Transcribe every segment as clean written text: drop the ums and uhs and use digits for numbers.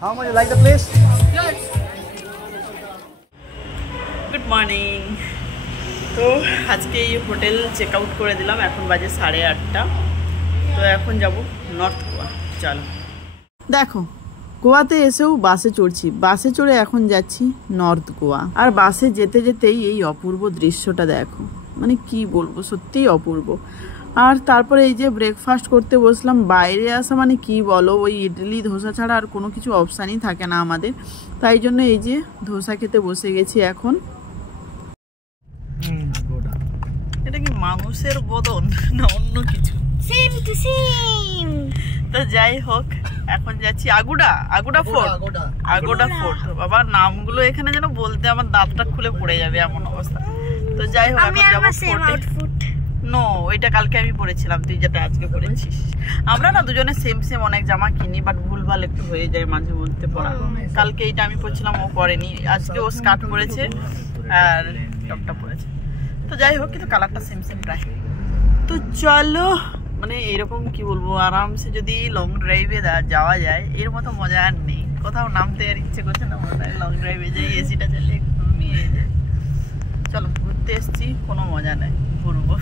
How much you like the place? Good. Good morning. তো আজকে এই হোটেল চেক আউট করে দিলাম, এখন বাজে 8:30। তো এখন যাব নর্থ গোয়া। চলো দেখো, গোয়াতে এসেও বাসে চড়ছি, বাসে চড়ে এখন যাচ্ছি নর্থ গোয়া। আর বাসে যেতে যেতেই এই অপূর্ব দৃশ্যটা দেখো, মানে কি বলবো, সত্যিই অপূর্ব। আর তারপরে এই যে ব্রেকফাস্ট করতে বসলাম, বাইরে আসা মানে কি বলো, ওই ইডলি ধোসা ছাড়া আর কোনো কিছু অপশানই থাকে না আমাদের। তাই জন্য এই যে ধোসা খেতে বসে গেছি এখন। এটা কি মানুষের বদন না অন্য কিছু? Same to same. তো যাই হোক, এখন যাচ্ছি আগোডা ফোর্ট। আগোডা ফোর্ট, বাবা নামগুলো এখানে যেন বলতে আমার দাঁতটা খুলে পড়ে যাবে এমন অবস্থা। তো যাই হোক, এখন যাবো ফোর্টে। নো, ওইটা কালকে আমি পরেছিলাম, তুই যেটা আজকে পরেছিস। আমরা না দুজনে সেম সেম অনেক জামা কিনি, বাট ভুলভাল একটু হয়ে যায় মাঝে মধ্যে পরা। কালকে এইটা আমি পরছিলাম, ও পরেনি। আজকে ও স্কার্ট পরেছে আর টপটা পরেছে। তো যাই হোক, কিন্তু কালারটা সেম সেম প্রায়। তো চলো, মানে এরকম কি বলবো, আরামসে যদি লং ড্রাইভে যাওয়া যায়, এর মতো মজা আর নেই। কোথাও নামতে আর ইচ্ছে করছে না, মনে হয় লং ড্রাইভে যাই, এসিটা চালিয়ে ঘুমিয়ে যায়। চলো, ঘুরতে এসছি, কোনো মজা নেই, ঘুরবো।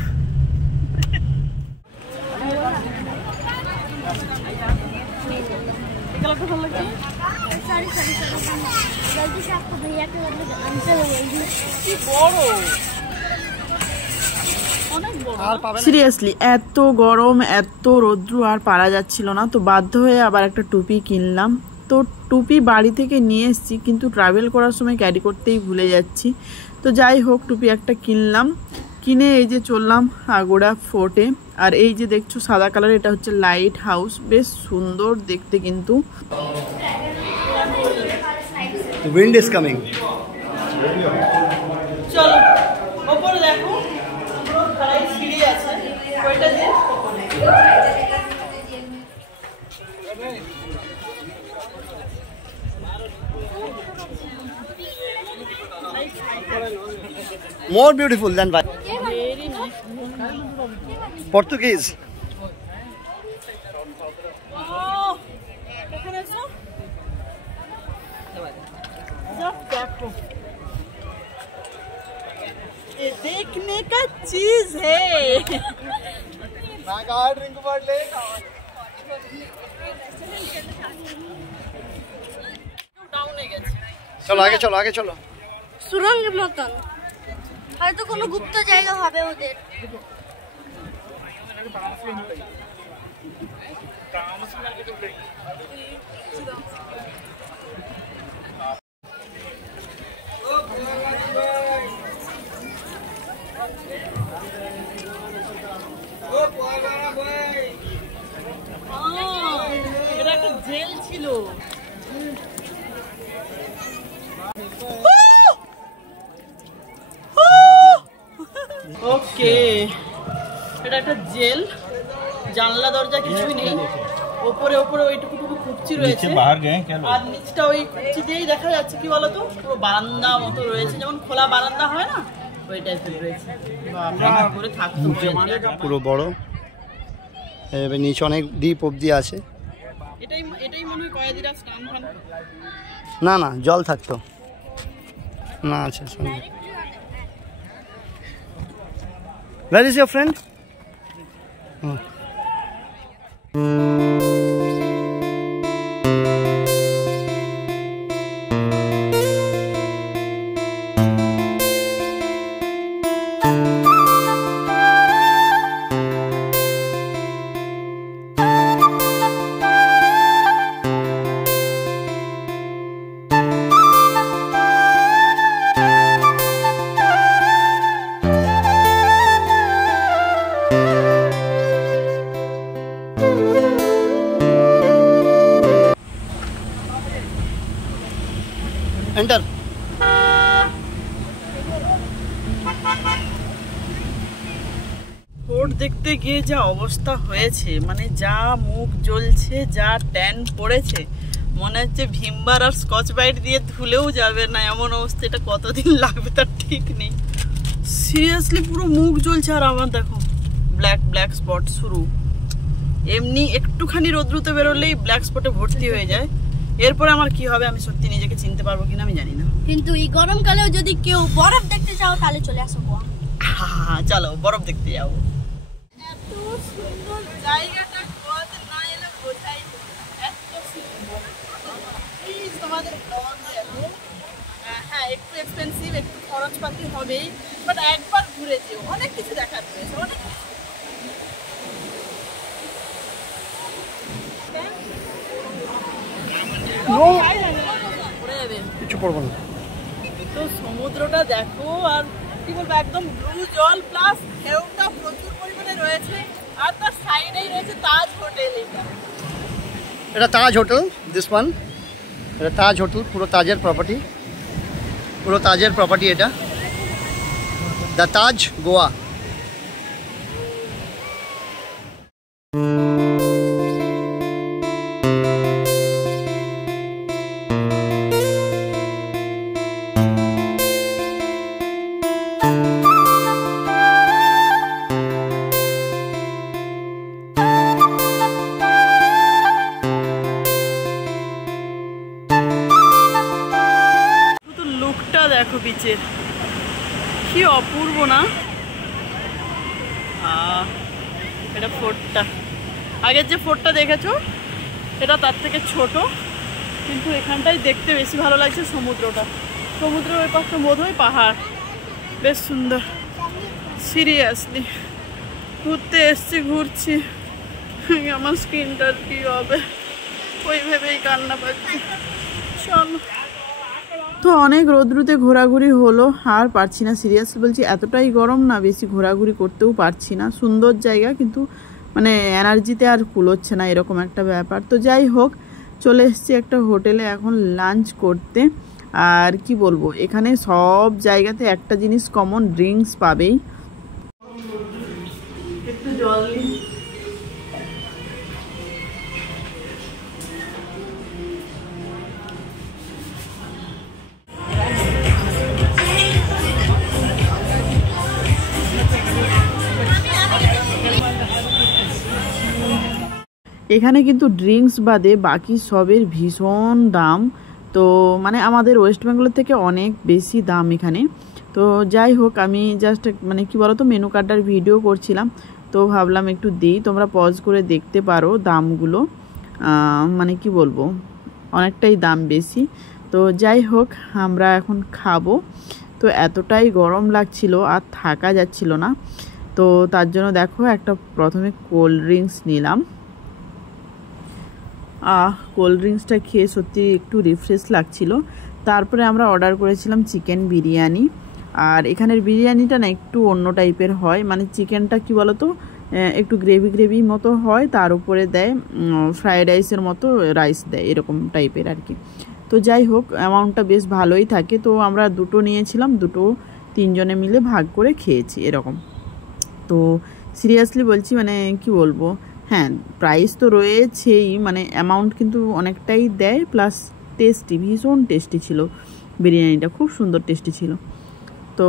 সিরিয়াসলি এত গরম, এত রৌদ্র আর পারা যাচ্ছিল না। তো বাধ্য হয়ে আবার একটা টুপি কিনলাম। তো টুপি বাড়ি থেকে নিয়ে এসেছি, কিন্তু ট্রাভেল করার সময় ক্যারি করতেই ভুলে যাচ্ছি। তো যাই হোক, টুপি একটা কিনলাম, কিনে এই যে চললাম আগোডা ফোর্টে। আর এই যে দেখছো সাদা কালার, এটা হচ্ছে লাইট হাউস, বেশ সুন্দর দেখতে কিন্তু। The wind is coming. চলো ওপরে দেখো, পুরো ঢালাই সিঁড়ি আছে, ওইটা দিয়ে More beautiful than white. very nice. Portuguese. Oh, এখানে এসো, सब देखो, ये देखने का चीज है। Drink about late. চলো আগে চলো। সুরঙ্গের মতন, হয়তো কোনো গুপ্ত জায়গা হবে ওদের। এটা একটা জেল ছিল। ওকে, এটা একটা জেল, জানলা দরজা কিছুই নেই। ওপরে ওইটুকু কুপচি রয়েছে, আর নিচটা ওই কুপচি দিয়েই দেখা যাচ্ছে কি বলতো, পুরো বারান্দা মতো রয়েছে, যেমন খোলা বারান্দা হয় না, ওই টাইপের রয়েছে। করে থাকতো পুরো বড়, এবার নিচে অনেক ডিপ অবধি আছে। এটাই মনে হয় কয়েদিরা স্নান ফান। না জল থাকতো না। আচ্ছা, where is your friend? Enter. Fort দেখতে গিয়ে যা অবস্থা হয়েছে, মানে যা মুখ জ্বলছে, যা ট্যান পড়েছে, মনে হচ্ছে ভিমবার আর স্কচ ব্রাইট দিয়ে ধুলেও যাবে না এমন অবস্থা। এটা কতদিন লাগবে তার ঠিক নেই। সিরিয়াসলি পুরো মুখ জ্বলছে। আর আমার দেখো ব্ল্যাক স্পট শুরু। এমনি একটুখানি রোদ্রুতে বেরোলেই ব্ল্যাক স্পটে ভর্তি হয়ে যায়, এরপরে আমার কি হবে আমি সত্যি নিজেকে চিনতে পারবো কিনা আমি জানি না। কিন্তু এই গরমকালেও যদি কেউ বরফ দেখতে চাও তাহলে চলে আসো গোয়া। চলো বরফ দেখতে যাবো। এত সুন্দর জায়গাটা, গোয়াতে না এলে বোঝাই এত সুন্দর। প্লিজ তোমাদের ব্লগ দেখো। হ্যাঁ একটু এক্সপেন্সিভ, একটু খরচপাতি হবেই, বাট একবার ঘুরে যেও, অনেক কিছু দেখার রয়েছে, অনেক কিছু। কিছু করবো না। তো সমুদ্রটা দেখো, আর কি বলবো একদম ব্লু জল, প্লাস ঢেউটা প্রচুর পরিমাণে রয়েছে, আর তার সাইডেই রয়েছে তাজ হোটেল। এটা তাজ হোটেল, দিস ওয়ান, এটা তাজ হোটেল, পুরো তাজের প্রপার্টি, পুরো তাজের প্রপার্টি এটা, দ্য তাজ গোয়া। দেখো বিচের কি অপূর্ব না। এটা ফোর্টটা, আগের যে ফোর্টটা দেখেছো এটা তার থেকে ছোট, কিন্তু এখানটাই দেখতে বেশি ভালো লাগছে সমুদ্রটা। সমুদ্রের ওই পাশটা বোধহয় পাহাড়, বেশ সুন্দর। সিরিয়াসলি ঘুরতে এসছি, ঘুরছি, আমার স্কিনটার কি হবে ওই ভেবেই কান্না পাচ্ছি। চলো। তো অনেক রোদ্রুতে ঘোরাঘুরি হলো, আর পারছি না, সিরিয়াসলি বলছি, এতটাই গরম না, বেশি ঘোরাঘুরি করতেও পারছি না। সুন্দর জায়গা কিন্তু মানে এনার্জিতে আর কুলোচ্ছে না, এরকম একটা ব্যাপার। তো যাই হোক, চলে এসেছি একটা হোটেলে এখন লাঞ্চ করতে। আর কি বলবো, এখানে সব জায়গাতে একটা জিনিস কমন, ড্রিঙ্কস পাবেই। একটু জল এখানে কিন্তু ড্রিঙ্কস বাদে বাকি সবের ভীষণ দাম। তো মানে আমাদের ওয়েস্ট বেঙ্গলের থেকে অনেক বেশি দাম এখানে। তো যাই হোক, আমি জাস্ট মানে কি বলো তো, মেনু কার্ডটার ভিডিও করছিলাম, তো ভাবলাম একটু দিই, তোমরা পজ করে দেখতে পারো দামগুলো। মানে কি বলবো, অনেকটাই দাম বেশি। তো যাই হোক, আমরা এখন খাবো। তো এতটাই গরম লাগছিল আর থাকা যাচ্ছিল না, তো তার জন্য দেখো একটা প্রথমে কোল্ড ড্রিঙ্কস নিলাম। কোল্ড ড্রিঙ্কসটা খেয়ে সত্যি একটু রিফ্রেশ লাগছিল। তারপরে আমরা অর্ডার করেছিলাম চিকেন বিরিয়ানি। আর এখানের বিরিয়ানিটা না একটু অন্য টাইপের হয়, মানে চিকেনটা কি বলতো একটু গ্রেভি গ্রেভি মতো হয়, তার উপরে দেয় ফ্রায়েড রাইসের মতো রাইস দেয়, এরকম টাইপের আর কি। তো যাই হোক, অ্যামাউন্টটা বেশ ভালোই থাকে। তো আমরা দুটো নিয়েছিলাম, দুটো তিনজনে মিলে ভাগ করে খেয়েছি এরকম। তো সিরিয়াসলি বলছি, মানে কি বলবো, হ্যাঁ প্রাইস তো রয়েছেই, মানে অ্যামাউন্ট কিন্তু অনেকটাই দেয়, প্লাস টেস্টি, ভীষণ টেস্টি ছিল বিরিয়ানিটা, খুব সুন্দর টেস্টি ছিল। তো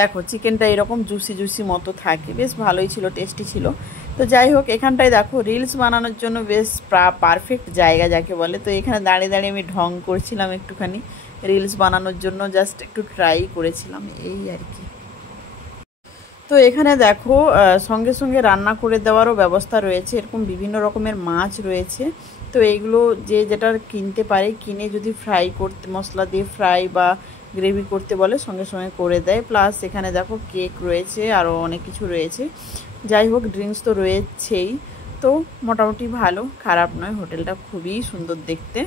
দেখো চিকেনটা এরকম জুসি জুসি মতো থাকে, বেশ ভালোই ছিল, টেস্টি ছিল। তো যাই হোক, এখানটায় দেখো রিলস বানানোর জন্য বেশ পারফেক্ট জায়গা যাকে বলে। তো এখানে দাঁড়িয়ে দাঁড়িয়ে আমি ঢং করছিলাম একটুখানি, রিলস বানানোর জন্য জাস্ট একটু ট্রাই করেছিলাম, এই আর কি। তো এখানে দেখো সঙ্গে সঙ্গে রান্না করে দেওয়ারও ব্যবস্থা রয়েছে, এরকম বিভিন্ন রকমের মাছ রয়েছে। তো এইগুলো যে যেটা কিনতে পারে, কিনে যদি ফ্রাই করতে, মশলা দিয়ে ফ্রাই বা গ্রেভি করতে বলে, সঙ্গে সঙ্গে করে দেয়। প্লাস এখানে দেখো কেক রয়েছে, আরও অনেক কিছু রয়েছে। যাই হোক, ড্রিঙ্কস তো রয়েছেই। তো মোটামুটি ভালো, খারাপ নয়, হোটেলটা খুবই সুন্দর দেখতে।